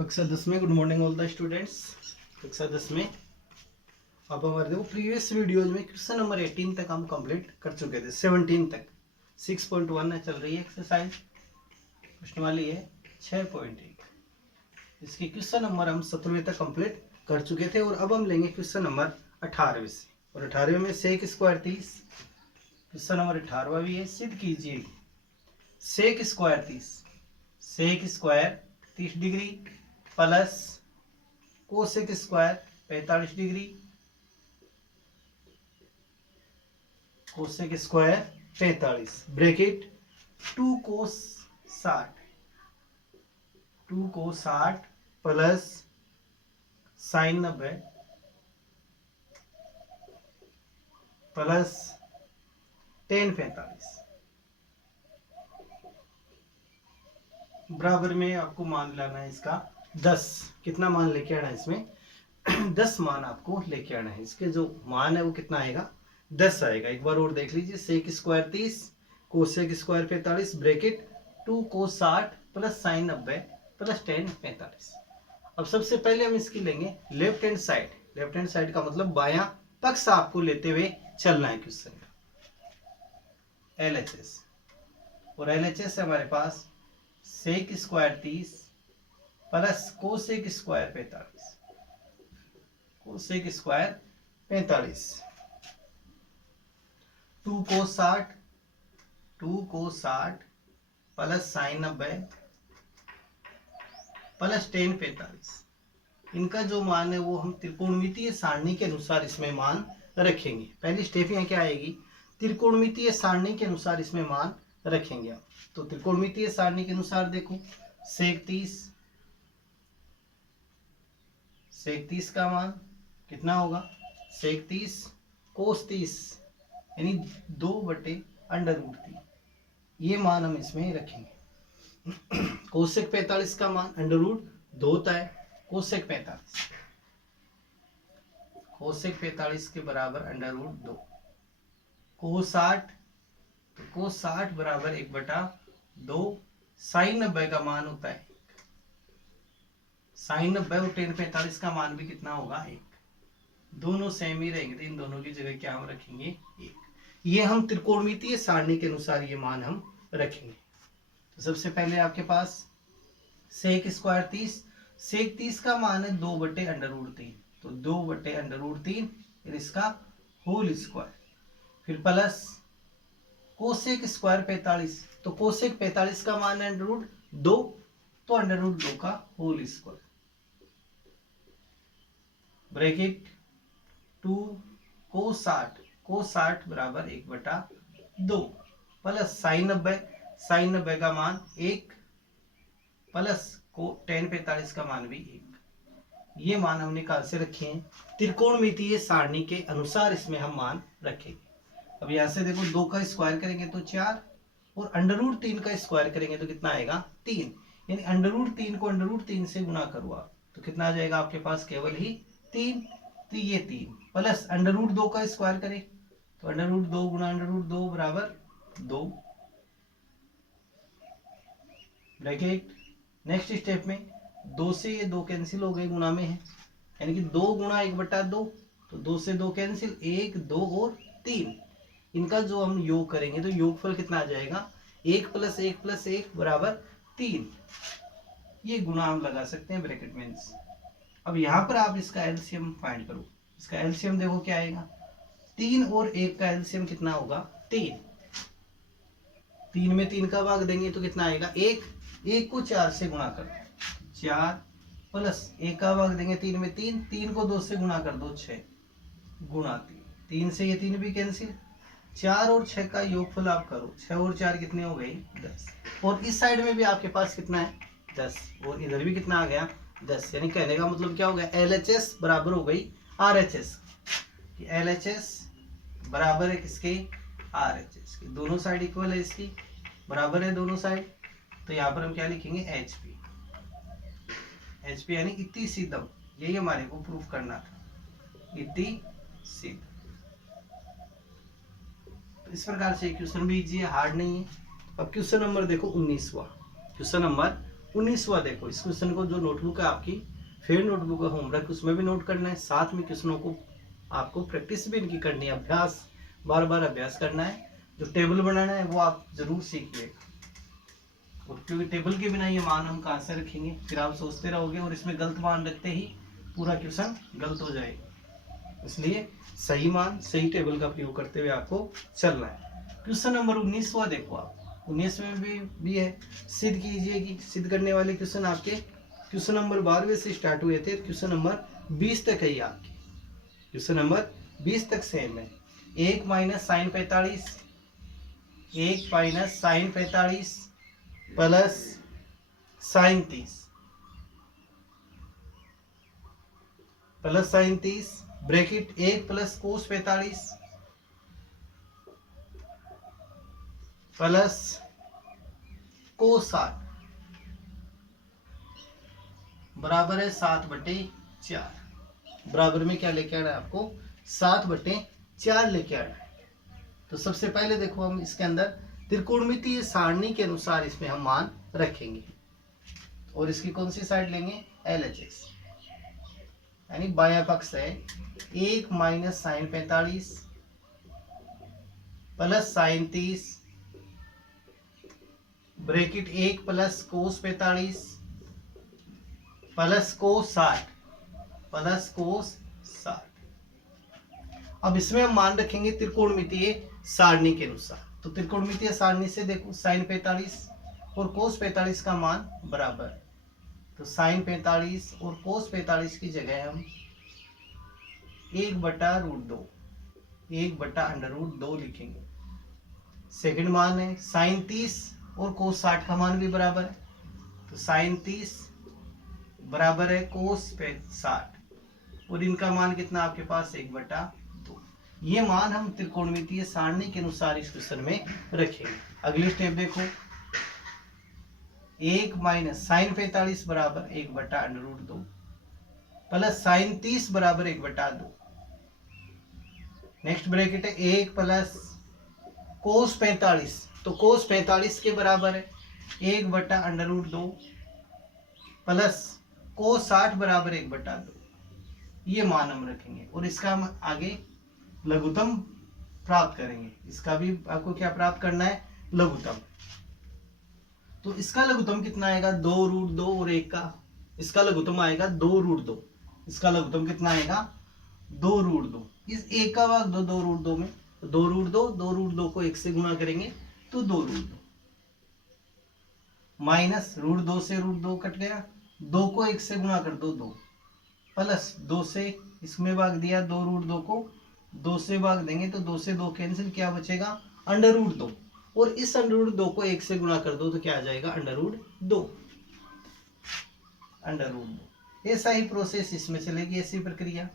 कक्षा 10 में good morning all the students. कक्षा 10 में अब हमारे देखो प्रीवियस वीडियोज में क्वेश्चन नंबर 18 तक हम कंप्लीट कर चुके थे। 17 तक 6.1 चल रही है एक्सरसाइज। क्वेश्चन वाली है 6.1। इसके क्वेश्चन नंबर हम 17वें तक कंप्लीट कर चुके थे और अब हम लेंगे क्वेश्चन नंबर 18वें से। और 18वें में सेक स्क्वायर 30, क्वेश्चन नंबर 18वां भी है। सिद्ध कीजिए sec square 30, sec square 30 degree plus cosec square 45 degree, cosec square 45 bracket 2 cos 60, 2 cos 60 plus sine 90 plus tan 45 बराबर में आपको मान लाना है इसका 10। कितना मान लेके आना है इसमें 10 मान आपको लेके आना है। इसके जो मान है वो कितना आएगा 10 आएगा। एक बार और देख लीजिए sec square 30 cosec square 45 bracket 2 cos 60 plus sine 90 plus tan 45। अब सबसे पहले हम इसकी लेंगे left hand side. Left hand side का मतलब बायां पक्ष आपको लेते हुए चलना है क्वेश्चन का। LHS और LHS है हमारे पास sec square 30 plus cosec square 45, cosec square 45 2 cos 60, 2 cos 60 plus sine 90 plus tan 45। इनका जो मान है वो हम त्रिकोणमितीय सारणी के अनुसार इसमें मान रखेंगे। पहली स्टेप यहाँ क्या आएगी, त्रिकोणमितीय सारणी के अनुसार इसमें मान रखेंगे आप। तो त्रिकोणमितीय सारणी के अनुसार देखो सेक 30 का मान कितना होगा, सेक 30 कोस 30 यानी 2/√3, ये मान हम इसमें रखेंगे। कोसेक 45 का मान √2 होता है। कोसेक 45 के बराबर √2। कोस 60 तो कोस 60 बराबर 1/2। साइन 90 का मान होता है, साइन 90 और टेन 45 का मान भी कितना होगा 1। दोनों सेम ही रहेंगे तो इन दोनों की जगह क्या हम रखेंगे 1। ये हम त्रिकोणमितीय सारणी के अनुसार ये मान हम रखेंगे। तो सबसे पहले आपके पास सेक स्क्वायर 30, सेक 30 का मान है 2/√3, तो 2/√3 इसका होल स्क्वायर। फिर प्लस कोसेक स्क्वायर 45, तो कोसेक 45 का मान है √2, तो √2 का होल स्क्वायर ब्रैकेट 2 कोस 60 बराबर 1/2 प्लस साइन 90 का मान 1 प्लस को टेन 45 का मान भी 1। ये मान हमने कहां से रखे हैं, त्रिकोणमितीय सारणी के अनुसार इसमें हम मान रखेंगे। अब यहां से देखो 2 का स्क्वायर करेंगे तो 4 और √3 का स्क्वायर करेंगे तो कितना आएगा 3, यानी √3 को √3 से गुणा करो आप तो कितना आ जाएगा आपके पास केवल ही 3। तो ये 3 प्लस √2 का स्क्वायर करें तो √2 गुणा √2 बराबर 2 ब्रैकेट। नेक्स्ट स्टेप में 2 से ये 2 कैंसिल हो गए, गुणा में है यानी कि 2 गुणा 1/2, तो 2 से 2 कैंसिल, 1 2 और 3। इनका जो हम योग करेंगे तो योगफल कितना आ जाएगा 1 + 1 + 1 बराबर 3। ये गुणा हम लगा सकते हैं ब्रैकेट में। अब यहाँ पर आप इसका एलसीएम फाइंड करो। इसका एलसीएम देखो क्या आएगा, 3 और 1 का एलसीएम कितना होगा 3। 3 में 3 का भाग देंगे तो कितना आएगा 1 को 4 से गुणा कर दो 4 प्लस 1 का भाग देंगे 3 में 3 को 2 से गुणा कर दो 6 गुणा 3 से ये 3 भी कैंसिल, 4 और 6 का योगफल आप करो, 6 और 4 कितने हो गए 10। और इस साइड में भी आपके पास कितना है 10 और इधर भी कितना आ गया 10। यानी कहने का मतलब क्या हो गया, LHS बराबर हो गई RHS। LHS बराबर है किसके RHS के। दोनों साइड इक्वल है, इसकी बराबर है दोनों साइड। तो यहाँ पर हम क्या लिखेंगे HP यानी इतनी सीधम। यही हमारे को प्रूफ करना था, इतनी सीध। इस प्रकार से क्वेश्चन भी इजी है, हार्ड नहीं है। अब क्वेश्चन नंबर देखो 19वां। क्वेश्चन नंबर 19वां देखो, इस क्वेश्चन को जो नोटबुक है आपकी फेयर नोटबुक है, होमवर्क उसमें भी नोट करना है, साथ में क्वेश्चनों को आपको प्रैक्टिस भी इनकी करनी है, अभ्यास बार बार अभ्यास करना है। जो टेबल बनाना है वो आप जरूर सीखिएगा, क्योंकि टेबल के बिना ये मान हम कहाँ से रखेंगे, फिर आप सोचते रहोगे और इसमें गलत मान रखते ही पूरा क्वेश्चन गलत हो जाएगा। इसलिए सही मान सही टेबल का प्रयोग करते हुए आपको चलना है। क्वेश्चन नंबर 19वां देखो आप, 19 में भी है, सिद्ध कीजिए कि सिद्ध करने वाले क्वेश्चन आपके क्वेश्चन नंबर 12 से स्टार्ट हुए थे, क्वेश्चन नंबर 20 तक है आपके, क्वेश्चन नंबर 20 तक सेम है। 1 minus sine 45, 1 minus sine 45 plus sine 30 plus sine 30 bracket 1 plus cos 45 plus cos 60 बराबर है 7/4। बराबर में क्या लेके आना है आपको, 7/4 लेके आना है। तो सबसे पहले देखो हम इसके अंदर त्रिकोणमितीय सारणी के अनुसार इसमें हम मान रखेंगे, और इसकी कौन सी साइड लेंगे, LHS, यानी बायां पक्ष है। 1 minus sine 45 plus sine 30 bracket 1 plus cos 45 plus cos 60। अब इसमें हम मान रखेंगे त्रिकोणमितीय सारणी के अनुसार। तो त्रिकोणमितीय सारणी से देखो साइन 45 और कोस 45 का मान बराबर, तो साइन 45 और कोस 45 की जगह हम 1/√2 1/√2 लिखेंगे। सेकंड मान है साइन 30 और कोस 60 का मान भी बराबर है, तो साइन 30 बराबर है कोस 60, और इनका मान कितना आपके पास 1/2। ये मान हम त्रिकोणमितीय सारणी के अनुसार इस क्वेश्चन में रखेंगे। अगली स्टेप देखो, 1 माइनस साइन 45 बराबर 1/√2 प्लस साइन 30 बराबर 1/2। नेक्स्ट ब्रैकेट है 1 प्लस कोस 45, तो कोस 45 के बराबर है 1/√2 प्लस कोस 60 बराबर 1/2। ये मान हम रखेंगे, और इसका हम आगे लघुत्तम प्राप्त करेंगे। इसका भी आपको क्या प्राप्त करना है, लघुत्तम। तो इसका लघुत्तम कितना आएगा, 2√2 और 1 का, इसका लघुत्तम आएगा 2√2। इसका लघुत्तम कितना आएगा, 2√2। इस 1 का भाग 2√2 में, 2√2 को 1 से गुणा करेंगे तो 2√2 माइनस √2 से √2 कट गया, 2 को 1 से गुणा कर दो 2, प्लस 2 से इसमें भाग दिया, 2√2 को 2 से भाग देंगे तो 2 से 2 कैंसिल, क्या बचेगा √2, और इस √2 को 1 से गुणा कर दो तो क्या आ जाएगा √2। ऐसा ही प्रोसेस इसमें चलेगी, ऐसी प्रक्रिया।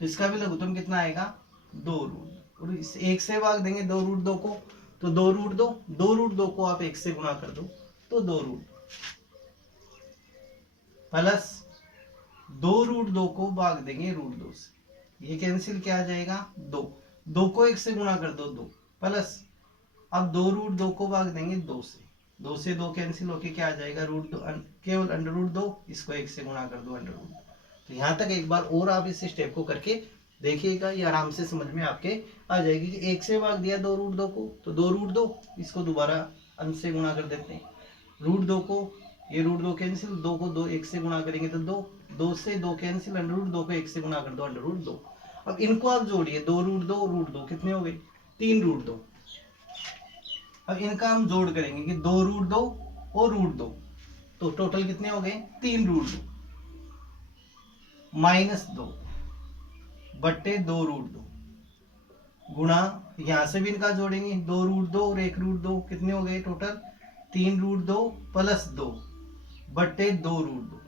तो इसका भी लघुत्तम कितना आएगा, 2√2, और इस 1 से भाग देंगे 2√2 को, तो 2√2 को आप 1 से गुणा कर दो तो 2√2 प्लस 2√2 को भाग देंगे √2 से, ये कैंसिल क्या आ जाएगा 2 को 1 से गुणा कर दो 2, प्लस अब 2√2 को भाग देंगे 2 से 2 कैंसिल होके क्या आ जाएगा √2, केवल √2, इसको 1 से गुणा कर दो √2। तो यहाँ तक एक बार और आप इस स्टेप को करके देखिएगा, ये आराम से समझ में आपके आ जाएगी कि 1 से भाग दिया 2√2 को, तो 2√2, इसको दोबारा अंश से गुणा कर देते हैं, √2 को ये √2 कैंसिल, 2 को 2 1 से गुणा करेंगे तो 2 से 2 कैंसिल, √2 को 1 से गुणा कर दो √2। अब इनको आप जोड़िए, 2√2 कितने हो गए 3√2। अब इनका हम जोड़ करेंगे कि 2√2 और √2, तो टोटल कितने हो गए 3√2 माइनस 2/2√2 गुणा, यहां से भी इनका जोड़ेंगे 2√2 और 1√2 कितने हो गए टोटल 3√2 प्लस 2/2√2।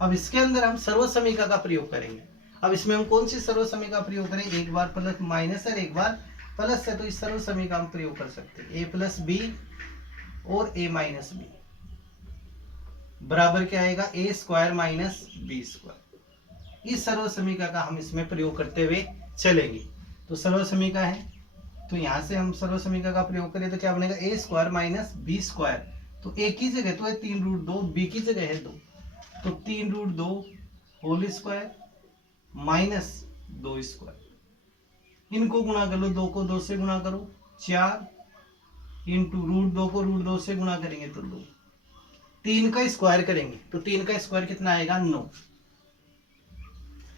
अब इसके अंदर हम सर्वसमीका का प्रयोग करेंगे। अब इसमें हम कौन सी सर्वसमीका प्रयोग करें, एक बार प्लस माइनस है, एक बार प्लस है, तो इस सर्वसमीका हम प्रयोग कर सकते हैं, a प्लस बी और a माइनस बी बराबर क्या आएगा a² माइनस b²। इस सर्वसमीका का हम इसमें प्रयोग करते हुए चलेंगे। तो सर्वसमीका है, तो यहां से हम सर्वसमीका का प्रयोग करें तो क्या बनेगा a² माइनस b², तो ए की जगह तो है 3√2, बी की जगह है 2, तो 3√2 होल स्क्वायर माइनस 2 स्क्वायर। इनको गुणा कर लो, 2 को 2 से गुणा करो 4 इंटू √2 को √2 से गुणा करेंगे तो 2, 3 का स्क्वायर करेंगे तो 3 का स्क्वायर कितना आएगा 9,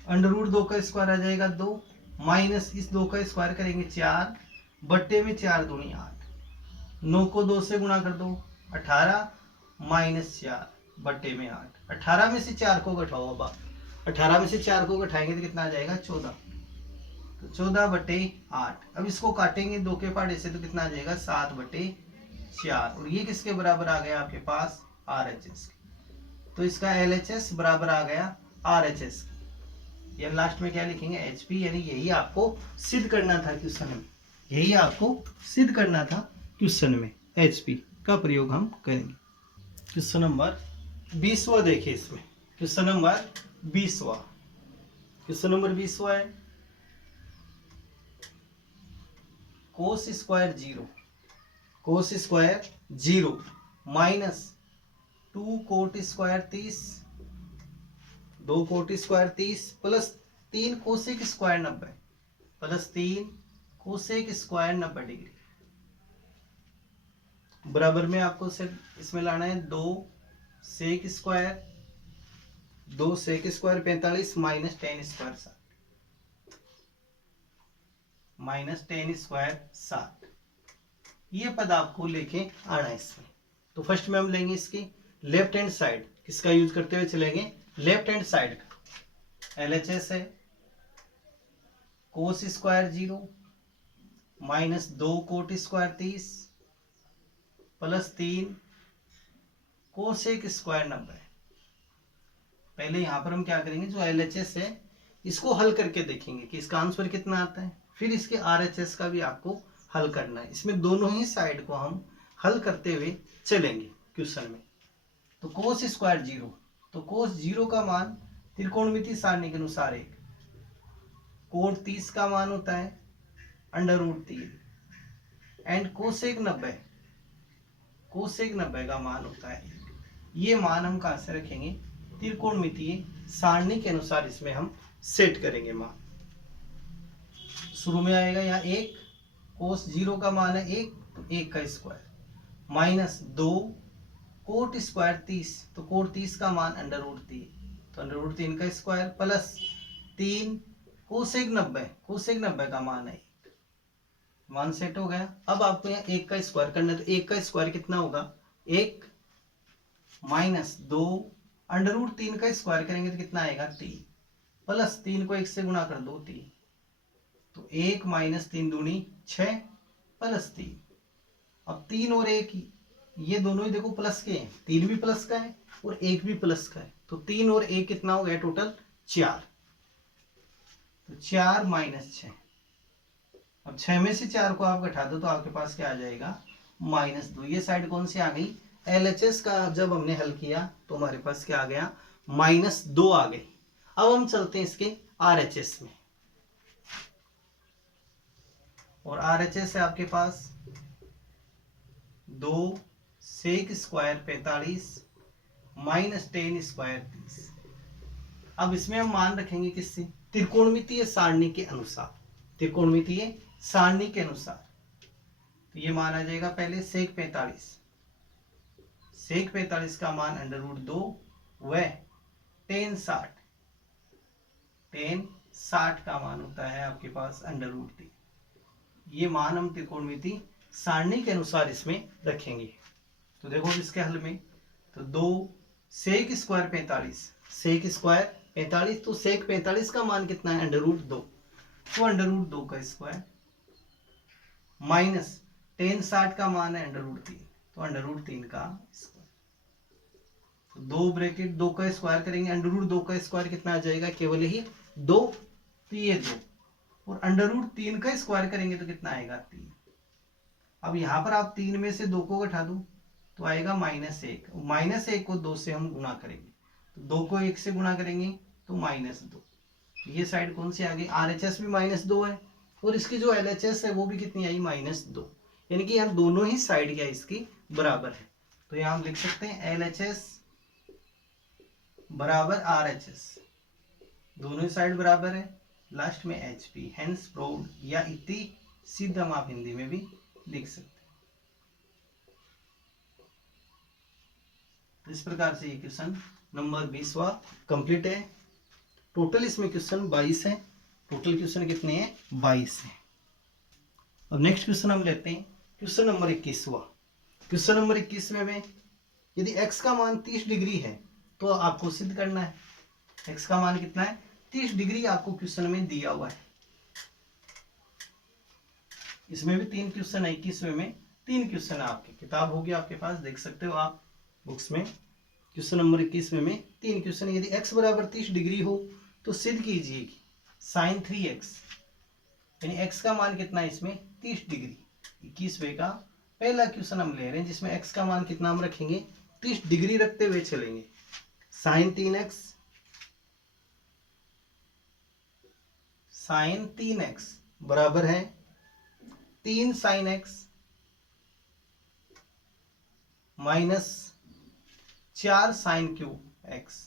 अंडर रूट 2 का स्क्वायर आ जाएगा 2, माइनस इस 2 का स्क्वायर करेंगे 4 बट्टे में 4 दूनी 8, 9 को 2 से गुणा कर दो 18 माइनस 4 बट्टे में 8, 18 में से 4 को घटाओ। अब 18 में से 4 को घटाएंगे तो कितना आ जाएगा 14, तो 14 बट्टे 8। अब इसको काटेंगे 2 के पहाड़े से तो कितना आ जाएगा 7 बट्टे 4, और ये किसके बराबर आ गया आपके पास RHS। तो इसका LHS बराबर आ गया RHS। या लास्ट में क्या लिखेंगे HP, यानी यही आपको सिद्ध करना था क्वेश्चन में, यही आपको सिद्ध करना था क्वेश्चन में, HP का प्रयोग हम करेंगे। क्वेश्चन नंबर 20वां देखिए, इसमें क्वेश्चन नंबर 20वां, क्वेश्चन नंबर 20वां है cos square 0 minus 2 cot square 30, 2 cot square 30 plus 3 cosec square 90 plus 3 cosec square 90 degree, बराबर में आपको सिर्फ इसमें लाना है 2 sec square 45 minus 10 square 60, minus 10 square 60। ये पद आपको लेके आना है इसमें। तो फर्स्ट में हम लेंगे इसकी लेफ्ट हैंड साइड, किसका यूज करते हुए चलेंगे लेफ्ट हैंड साइड का। LHS है cos square 0 minus 2 cot square 30 plus 3 cosec square 90। पहले यहां पर हम क्या करेंगे, जो LHS है इसको हल करके देखेंगे कि इसका आंसर कितना आता है, फिर इसके RHS का भी आपको हल करना है। इसमें दोनों ही साइड को हम हल करते हुए चलेंगे क्वेश्चन में। तो कोस स्क्वायर 0, तो कोस 0 का मान त्रिकोणमिति सारणी के अनुसार 1, कोट 30 का मान होता है √3 एंड कोसेक 90 का मान होता है 1। ये मान हम कहां से रखेंगे, त्रिकोणमितीय सारणी के अनुसार इसमें हम सेट करेंगे मान। शुरू में आएगा यहाँ 1, कोस 0 का मान है 1, तो 1 का स्क्वायर माइनस 2 कोट स्क्वायर 30, तो कोट 30 का मान √3, तो √3 का स्क्वायर प्लस 3 कोसेक 90 का मान है 1, मान सेट हो गया। अब आपको यहाँ 1 का स्क्वायर करना है, तो 1 का स्क्वायर कितना होगा 1 माइनस 2 √3 का स्क्वायर करेंगे तो कितना आएगा 3, प्लस 3 को 1 से गुणा कर दो 3, तो 1 माइनस 3 दूनी 6 प्लस 3। अब 3 और 1 ये दोनों ही देखो प्लस के हैं, 3 भी प्लस का है और 1 भी प्लस का है, तो 3 और 1 कितना हो गया टोटल 4, तो 4 माइनस 6। अब 6 में से 4 को आप घटा दो तो आपके पास क्या आ जाएगा -2। ये साइड कौन सी आ गई, LHS का जब हमने हल किया तो हमारे पास क्या आ गया -2 आ गई। अब हम चलते हैं इसके RHS में, और RHS है आपके पास 2 सेक स्क्वायर 45 माइनस 10 स्क्वायर 30। अब इसमें हम मान रखेंगे किससे, त्रिकोणमितीय सारणी के अनुसार, त्रिकोणमितीय सारणी के अनुसार। तो ये मान आ जाएगा पहले सेक 45 का मान √2 व 10 60 का मान होता है आपके पास √3। ये मान हम त्रिकोणमितीय सारणी के अनुसार इसमें रखेंगे। तो देखो इसके हल में, तो 2 सेक स्क्वायर 45, तो सेक 45 का मान कितना है √2, तो √2 का स्क्वायर माइनस 10 60 का मान है √3, तो √3 का स्क्वायर, तो 2 ब्रैकेट 2 का स्क्वायर करेंगे, √2 का स्क्वायर कितना आ जाएगा केवल ही 2, तो ये 2, और √3 का स्क्वायर करेंगे तो कितना आएगा 3। अब यहां पर आप 3 में से 2 को घटा दो तो आएगा -1, -1 को 2 से हम गुणा करेंगे, तो 2 को 1 से गुणा करेंगे तो -2। ये साइड कौन सी आ गई, RHS भी -2 है, और इसकी जो LHS है वो भी कितनी आई -2, यानी कि यहाँ दोनों ही साइड क्या इसकी बराबर है। तो यहाँ हम लिख सकते हैं LHS बराबर RHS, दोनों ही साइड बराबर है, लास्ट में HP, हेंस प्रूव्ड, या इति सिद्धम आप हिंदी में भी लिख सकते हैं। तो इस प्रकार से ये क्वेश्चन नंबर 20वां कंप्लीट है। टोटल इसमें क्वेश्चन 22 है। टोटल क्वेश्चन कितने हैं? 22 है। अब नेक्स्ट क्वेश्चन हम लेते हैं क्वेश्चन नंबर 21वां। क्वेश्चन नंबर 21 में यदि x का मान 30 डिग्री है तो आपको सिद्ध करना है। x का मान कितना है? 30 डिग्री आपको क्वेश्चन में दिया हुआ है। इसमें भी 3 क्वेश्चन है। 21वें में 3 क्वेश्चन है। आपकी किताब होगी आपके पास, देख सकते हो आप बुक्स में। क्वेश्चन नंबर 21वें में 3 क्वेश्चन। यदि x बराबर 30 डिग्री हो तो सिद्ध कीजिए कि sin 3x, यानी x का मान कितना है इसमें? 30 डिग्री। 21वें का पहला क्वेश्चन हम ले रहे हैं जिसमें x का मान कितना हम रखेंगे? 30 डिग्री रखते हुए चलेंगे। sin 3x बराबर है 3 sin x minus 4 sin cube x।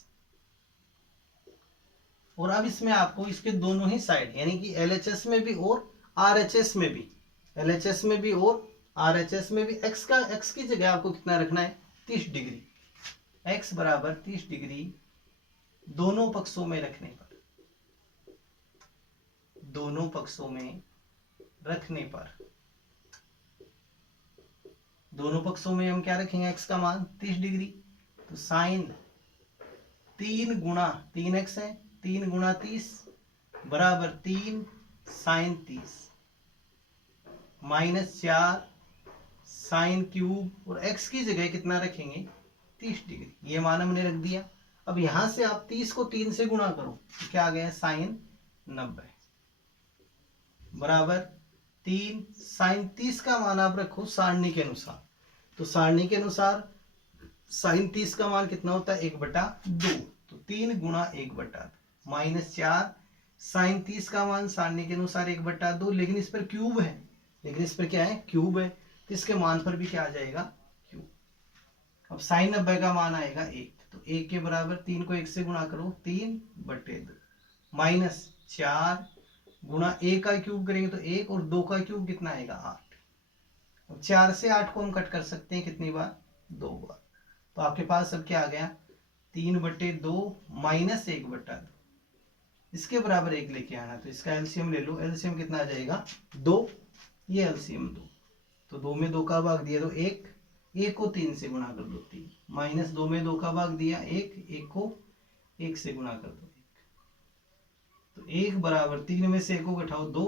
और अब इसमें आपको इसके दोनों ही साइड, यानी कि LHS में भी और RHS में भी, LHS में भी और RHS में भी x की जगह आपको कितना रखना है? 30 डिग्री। x बराबर 30 डिग्री दोनों पक्षों में रखने पर, दोनों पक्षों में रखने पर, दोनों पक्षों में हम क्या रखेंगे? x का मान 30 डिग्री। तो साइन 3 गुणा 3x है, 3 गुणा 30 बराबर 3 साइन 30 माइनस 4 साइन क्यूब, और x की जगह कितना रखेंगे? 30 डिग्री। ये मान हमने रख दिया। अब यहां से आप 30 को 3 से गुणा करो तो क्या आ गया? साइन 90 बराबर 3 साइन 30 का मान आप रखो सारणी के अनुसार। तो सारणी के अनुसार साइन 30 का मान कितना होता है? 1/2। तो 3 गुणा 1/2 माइनस 4 साइन 30 का मान सारणी के अनुसार 1/2, लेकिन इस पर क्यूब है, लेकिन इस पर क्या है? क्यूब है। तो इसके मान पर भी क्या आ जाएगा? क्यूब। अब साइन 90 का मान आएगा 1, तो 1 के बराबर 3 को 1 से गुणा करो 3/2 माइनस 4 गुणा 1 का क्यूब करेंगे तो 1, और 2 का क्यूब कितना आएगा? 8। अब 4 से 8 को हम कट कर सकते हैं कितनी बार? 2 बार। तो आपके पास अब क्या आ गया? 3/2 माइनस 1/2, इसके बराबर 1 लेके आना। तो इसका एलसीएम ले लो। एलसीएम कितना आ जाएगा? 2। ये एलसीएम 2। तो 2 में 2 का भाग दिया तो 1, 1 को 3 से गुणा कर दो 3, माइनस 2 में 2 का भाग दिया 1, 1 को 1 से गुणा कर दो 1। तो 1 बराबर 3 में से 1 को घटाओ 2,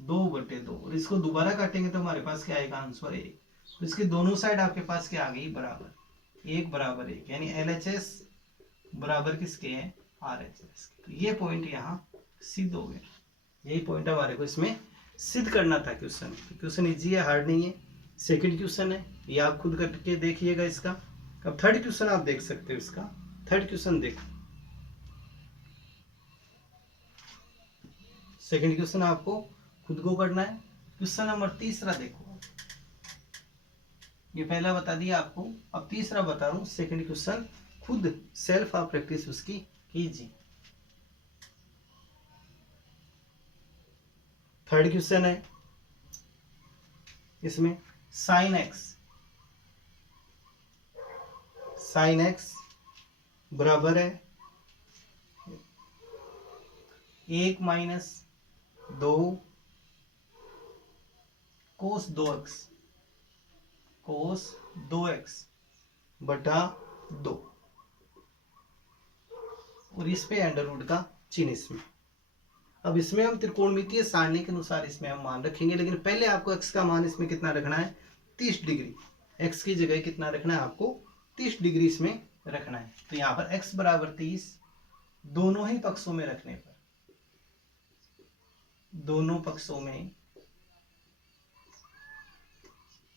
2/2, और इसको दोबारा काटेंगे तो हमारे पास क्या आएगा? आंसर 1। तो इसके दोनों साइड आपके पास क्या आ गई? बराबर। 1 बराबर 1, यानी LHS बराबर किसके हैं? RHS के। तो ये पॉइंट यहाँ सिद्ध हो गया। यही पॉइंट हमारे को इसमें सिद्ध करना था क्वेश्चन। तो क्वेश्चन इजी है, हार्ड नहीं है। सेकंड क्वेश्चन है, ये आप खुद करके देखिएगा इसका। अब थर्ड क्वेश्चन आप देख सकते हो इसका। थर्ड क्वेश्चन देखो। सेकंड क्वेश्चन आपको खुद को करना है। क्वेश्चन नंबर 3 देखो। ये पहला बता दिया आपको, अब तीसरा बता रहा हूं। सेकंड क्वेश्चन खुद सेल्फ आप प्रैक्टिस उसकी कीजिए। थर्ड क्वेश्चन है, इसमें साइन एक्स बराबर है 1 माइनस 2 कोस 2x बटा 2, और इस पे अंडर रूट का चिन्ह इसमें। अब इसमें हम त्रिकोणमितीय सारणी के अनुसार इसमें हम मान रखेंगे, लेकिन पहले आपको x का मान इसमें कितना रखना है? 30 डिग्री। x की जगह कितना रखना है? आपको 30 डिग्री इसमें रखना है। तो यहाँ पर x बराबर 30 दोनों ही पक्षों में रखने पर, दोनों पक्षों में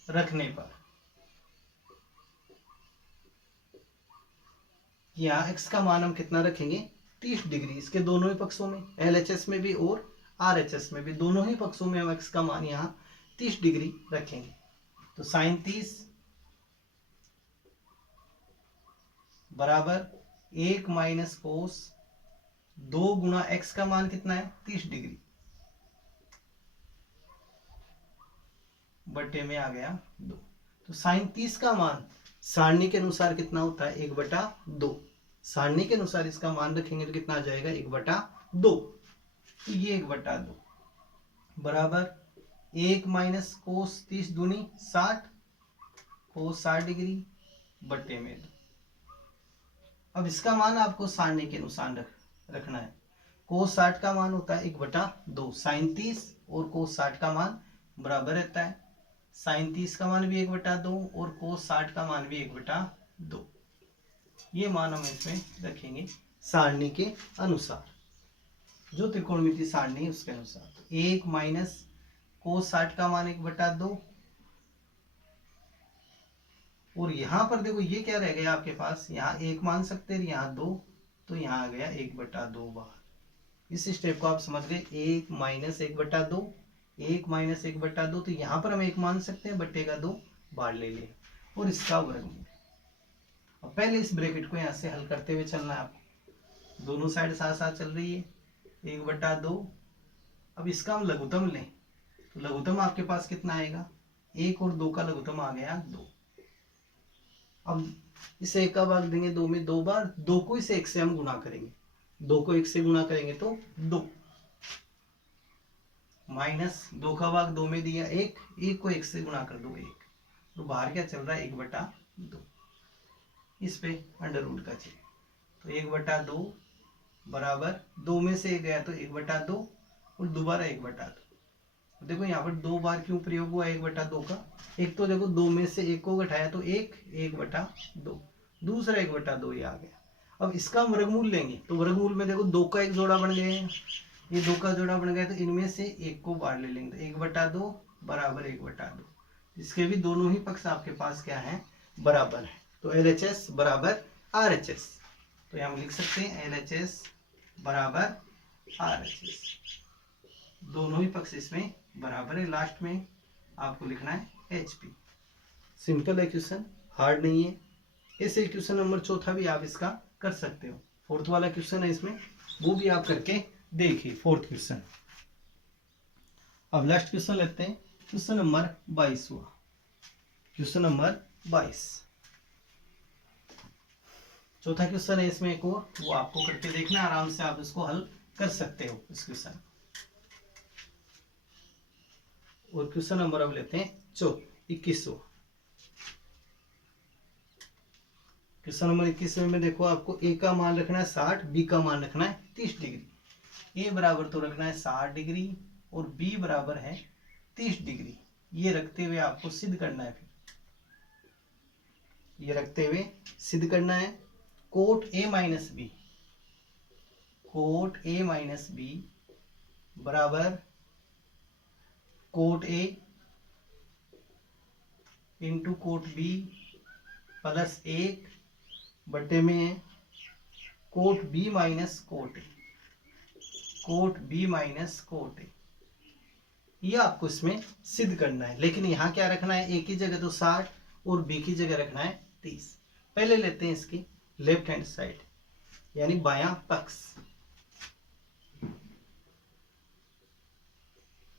रखने पर यहाँ x का मान हम कितना रखेंगे? 30 डिग्री। इसके दोनों ही पक्षों में, LHS में भी और RHS में भी, दोनों ही पक्षों में हम x का मान यहाँ 30 डिग्री रखेंगे। तो साइन 30 बराबर 1 माइनस कोस 2 गुणा x का मान कितना है 30 डिग्री बटे में आ गया 2। तो साइन 30 का मान सारणी के अनुसार कितना होता है 1/2। सारणी के अनुसार इसका मान रखेंगे तो कितना आ जाएगा 1/2। तो ये 1/2 बराबर 1 माइनस कोस 30 दूनी 60 कोस 60 डिग्री बटे में 2। अब इसका मान आपको सारणी के अनुसार रखना है। कोस 60 का मान होता है 1/2। साइन 30 और कोस 60 का मान बराबर रहता है। साइन 30 का मान भी 1/2 और कोस 60 का मान भी 1/2। ये मान हम इसमें रखेंगे सारणी के अनुसार, जो त्रिकोणमितीय सारणी है उसके अनुसार। 1 माइनस कोस 60 का मान 1/2 और यहां पर देखो ये क्या रह गया आपके पास, यहाँ 1 मान सकते हैं, यहाँ 2, तो यहाँ आ गया 1/2 बार। इस स्टेप को आप समझ गए। 1 माइनस 1/2, 1 माइनस 1/2, तो यहाँ पर हम 1 मान सकते हैं, बटे का 2 बाहर ले लें और इसका वर्गमूल। अब पहले इस ब्रैकेट को यहाँ से हल करते हुए चलना है आपको। दोनों साइड साथ साथ चल रही है 1/2। अब इसका हम लघुत्तम लें तो लघुत्तम आपके पास कितना आएगा 1 और 2 का लघुत्तम आ गया 2। अब इस 1 का भाग देंगे 2 में 2 बार, 2 को इस 1 से हम गुणा करेंगे, 2 को 1 से गुणा करेंगे तो 2 माइनस 2 का भाग 2 में दिया 1, 1 को 1 से गुणा कर दो 1, तो बाहर क्या चल रहा है 1/2। इस पे अंडर रूट का चाहिए तो 1/2 बराबर 2 में से 1 गया तो 1/2 और दोबारा 1/2। देखो यहाँ पर 2 बार क्यों प्रयोग हुआ 1/2 का। एक तो देखो 2 में से 1 को घटाया तो 1/2, दूसरा 1/2 ये आ गया। अब इसका हम वर्गमूल लेंगे तो वर्गमूल में देखो 2 का एक जोड़ा बन गया, ये 2 का जोड़ा बन गया, तो इनमें से 1 को बाहर ले लेंगे तो 1/2 बराबर 1/2। इसके भी दोनों ही पक्ष आपके पास क्या है बराबर है, तो LHS बराबर RHS। तो हम लिख सकते हैं LHS बराबर RHS, दोनों ही पक्ष इसमें बराबर है। लास्ट में आपको लिखना है HP। सिंपल है क्वेश्चन, हार्ड नहीं है। इस क्वेश्चन नंबर 4 भी आप इसका कर सकते हो। 4th वाला क्वेश्चन है इसमें, वो भी आप करके देखिए 4th क्वेश्चन। अब लास्ट क्वेश्चन लेते हैं, क्वेश्चन नंबर 22 हुआ। क्वेश्चन नंबर 22 चौथा क्वेश्चन है इसमें एक और, वो आपको करके देखना, आराम से आप इसको हल कर सकते हो इस क्वेश्चन। और क्वेश्चन नंबर अब लेते हैं 21वां। क्वेश्चन नंबर 21 में देखो आपको ए का मान रखना है 60, बी का मान रखना है 30 डिग्री। ए बराबर तो रखना है 60 डिग्री और बी बराबर है 30 डिग्री। ये रखते हुए आपको सिद्ध करना है, फिर ये रखते हुए सिद्ध करना है cot A minus B, cot A minus B बराबर cot A into cot B plus 1 बटे में cot B minus cot A, cot B minus cot A. ये आपको इसमें सिद्ध करना है, लेकिन यहाँ क्या रखना है, ए की जगह तो 60 और बी की जगह रखना है 30। पहले लेते हैं इसकी लेफ्ट हैंड साइड, यानी बायां पक्ष।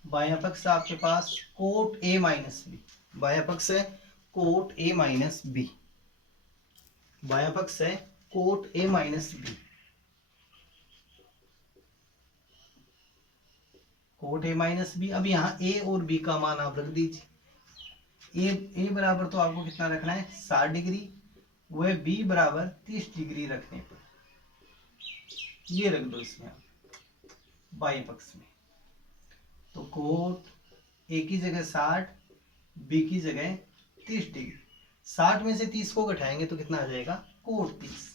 बायां पक्ष आपके पास कोट ए माइनस बी, बायां पक्ष है कोट ए माइनस बी, बायां पक्ष है cot A minus B, cot A minus B. अब यहाँ ए और बी का मान आप रख दीजिए। ए बराबर तो आपको कितना रखना है 60 डिग्री, वह बी बराबर 30 डिग्री रखने पर ये रख दो इसमें आप बाएं पक्ष में। तो कोट ए की जगह 60, बी की जगह 30 डिग्री। 60 में से 30 को घटाएंगे तो कितना आ जाएगा कोट 30,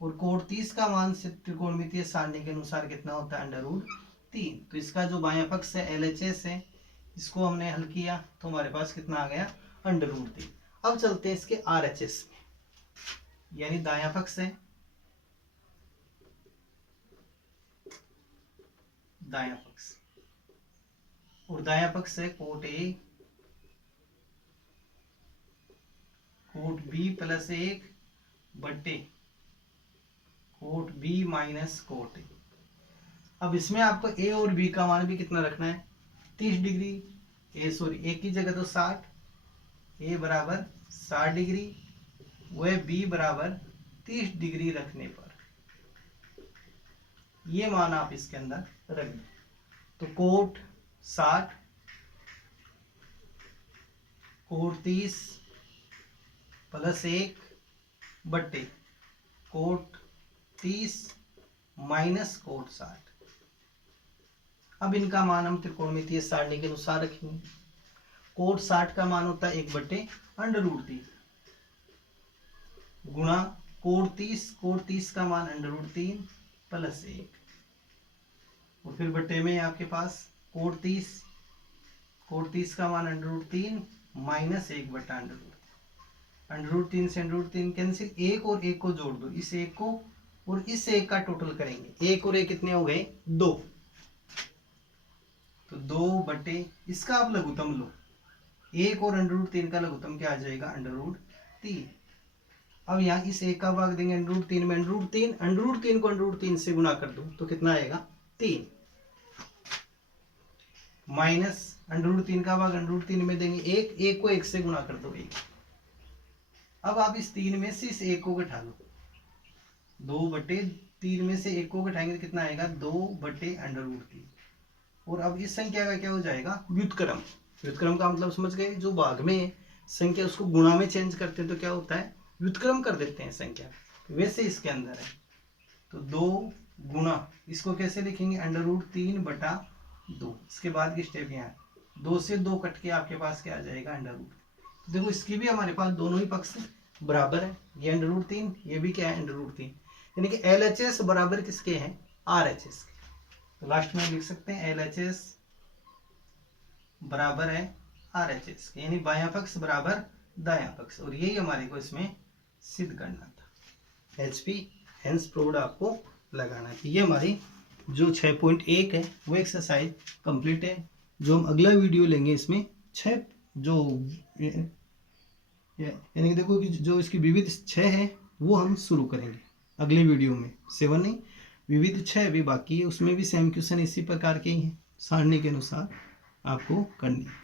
और कोट 30 का मान त्रिकोणमितीय सारणी के अनुसार कितना होता है √3। तो इसका जो बायां पक्ष है LHS है, इसको हमने हल किया तो हमारे पास कितना आ गया √3। अब चलते हैं इसके RHS में, यानी दायां पक्ष है, दायां पक्ष, और दायां पक्ष है cot A, cot B plus 1 बट्टे cot B minus cot A. अब इसमें आपको ए और बी का मान भी कितना रखना है, 30 डिग्री। ए की जगह तो 60, ए बराबर 60 डिग्री, वह बी बराबर 30 डिग्री रखने पर ये मान आप इसके अंदर रख दें। तो कोट 60 कोट 30 प्लस 1 बट्टे कोट 30 माइनस कोट 60। अब इनका मान हम त्रिकोणमितीय सारणी के अनुसार रखेंगे। कोट 60 का मान होता है 1/√3 गुणा कोट 30 का मान √3 प्लस 1, और फिर बट्टे में आपके पास कोट 30 का मान √3 माइनस 1/√3 से √3 कैंसिल, एक और एक को जोड़ दो, इस एक को और इस एक का टोटल करेंगे, एक और एक कितने हो गए 2, तो 2 बटे इसका आप लघुत्तम लो, एक और √3 का लघुत्तम क्या आ जाएगा √3। अब यहाँ इस एक का भाग देंगे √3 में, √3 को √3 से गुणा कर दो तो कितना आएगा 3, माइनस √3 का भाग √3 में देंगे एक को 1 से गुणा कर दो 1। अब आप इस 3 में से इस एक को घटा लो, 2/3 में से एक को घटाएंगे तो कितना आएगा 2/√3। और अब इस संख्या का क्या हो जाएगा व्युत्क्रम। व्युत्क्रम का मतलब समझ गए, जो भाग में संख्या उसको गुणा में चेंज करते हैं तो क्या होता है व्युत्क्रम कर देते हैं संख्या, वैसे इसके अंदर है। तो 2 गुणा इसको कैसे लिखेंगे √3/2। इसके बाद की स्टेप यहाँ 2 से 2 कट के आपके पास क्या आ जाएगा √। देखो इसकी भी हमारे पास दोनों ही पक्ष बराबर है, ये √3 ये भी क्या है √3, यानी कि LHS बराबर किसके हैं RHS के। तो लास्ट में लिख सकते हैं LHS बराबर है RHS के, यानी बायां पक्ष बराबर दायां पक्ष, और यही हमारे को इसमें सिद्ध करना था। HP हेंस प्रूव्ड आपको लगाना है। ये हमारी जो 6.1 है वो एक्सरसाइज कंप्लीट है। जो हम अगला वीडियो लेंगे इसमें 6 जो यानी कि देखो कि जो इसकी विविध 6 है वो हम शुरू करेंगे अगले वीडियो में। 7 नहीं, विविध 6 भी बाकी है, उसमें भी सेम क्वेश्चन इसी प्रकार के ही हैं, सारणी के अनुसार आपको करनी है।